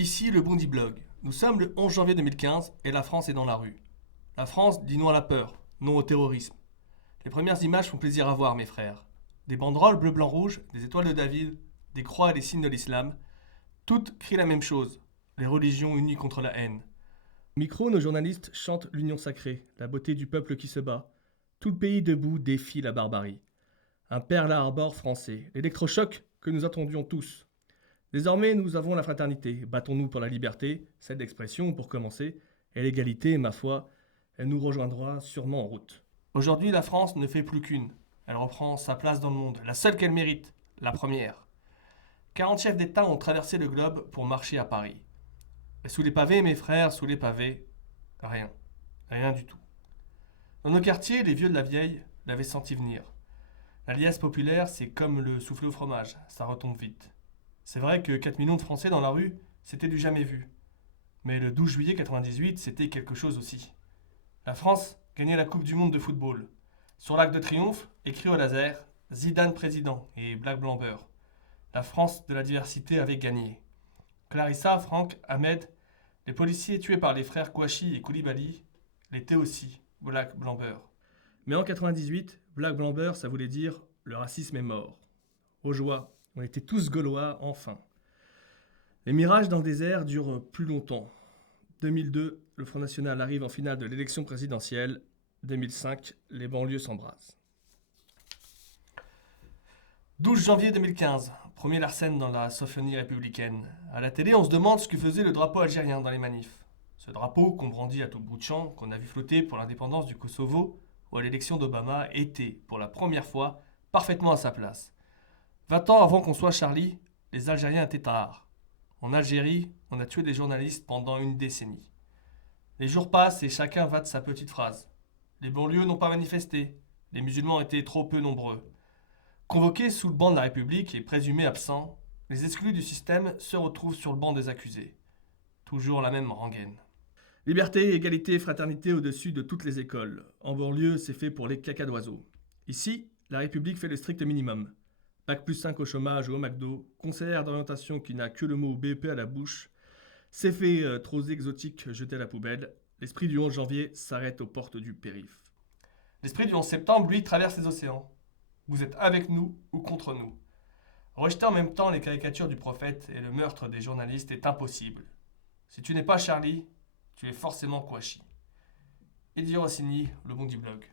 Ici le Bondi Blog. Nous sommes le 11 janvier 2015 et la France est dans la rue. La France dit non à la peur, non au terrorisme. Les premières images font plaisir à voir, mes frères. Des banderoles bleu, blanc, rouge, des étoiles de David, des croix et des signes de l'islam. Toutes crient la même chose, les religions unies contre la haine. Au micro, nos journalistes chantent l'union sacrée, la beauté du peuple qui se bat. Tout le pays debout défie la barbarie. Un Pearl Harbor français, l'électrochoc que nous attendions tous. Désormais, nous avons la fraternité. Battons-nous pour la liberté, celle d'expression pour commencer, et l'égalité, ma foi, elle nous rejoindra sûrement en route. Aujourd'hui, la France ne fait plus qu'une. Elle reprend sa place dans le monde, la seule qu'elle mérite, la première. 40 chefs d'État ont traversé le globe pour marcher à Paris. Et sous les pavés, mes frères, sous les pavés, rien. Rien du tout. Dans nos quartiers, les vieux de la vieille l'avaient senti venir. La liesse populaire, c'est comme le soufflé au fromage, ça retombe vite. C'est vrai que 4 millions de Français dans la rue, c'était du jamais vu. Mais le 12 juillet 98, c'était quelque chose aussi. La France gagnait la Coupe du Monde de football. Sur l'Arc de Triomphe, écrit au laser, Zidane président et Black Blanc Beurre. La France de la diversité avait gagné. Clarissa, Franck, Ahmed, les policiers tués par les frères Kouachi et Koulibaly, l'étaient aussi, Black Blanc Beurre. Mais en 98, Black Blanc Beurre, ça voulait dire le racisme est mort. Aux joies, on était tous Gaulois, enfin. Les mirages dans le désert durent plus longtemps. 2002, le Front National arrive en finale de l'élection présidentielle. 2005, les banlieues s'embrasent. 12 janvier 2015, premier Larsen dans la sophonie républicaine. À la télé, on se demande ce que faisait le drapeau algérien dans les manifs. Ce drapeau qu'on brandit à tout bout de champ, qu'on a vu flotter pour l'indépendance du Kosovo ou à l'élection d'Obama, était, pour la première fois, parfaitement à sa place. 20 ans avant qu'on soit Charlie, les Algériens étaient rares. En Algérie, on a tué des journalistes pendant une décennie. Les jours passent et chacun va de sa petite phrase. Les banlieues n'ont pas manifesté. Les musulmans étaient trop peu nombreux. Convoqués sous le banc de la République et présumés absents, les exclus du système se retrouvent sur le banc des accusés. Toujours la même rengaine. Liberté, égalité, fraternité au-dessus de toutes les écoles. En banlieue, c'est fait pour les caca d'oiseaux. Ici, la République fait le strict minimum. Bac plus 5 au chômage ou au McDo, conseillère d'orientation qui n'a que le mot BEP à la bouche, c'est fait trop exotique jeté à la poubelle, l'esprit du 11 janvier s'arrête aux portes du périph'. L'esprit du 11 septembre, lui, traverse les océans. Vous êtes avec nous ou contre nous. Rejeter en même temps les caricatures du prophète et le meurtre des journalistes est impossible. Si tu n'es pas Charlie, tu es forcément Kouachi. Eddie Rossini, le Bondi Blog.